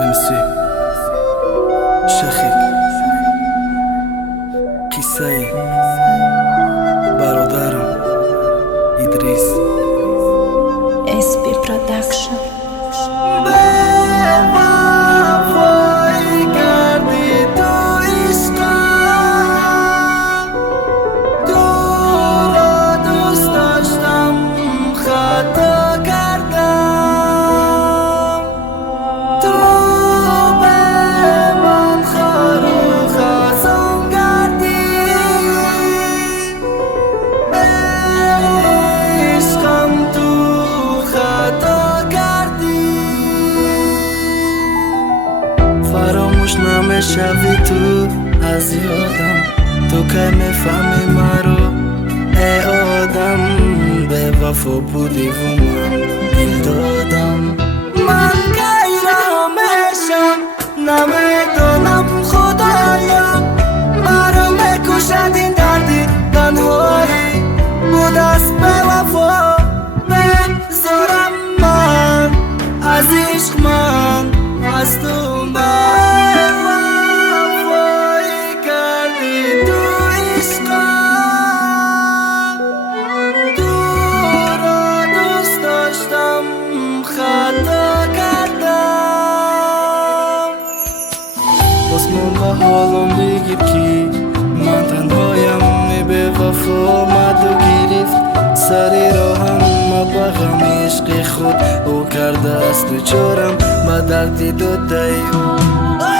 امسی شخی قصه برادرم ادریس SP Production. فراموش نمیشوی تو از یادم، تو که میفهمی مرا ای آدم. به وفا بودی و من دل دادم. من غیره میشم نمیدانم خدایا، مرا میکشد این دردی تنهایی بود است. به وفا بگذارم من از عشق، من از تو به حالم بگیر که من تنهایم. به وفا آمد و گرفت سری راهم، به غم عشق خود او کرده است دوچارم به درد داده او.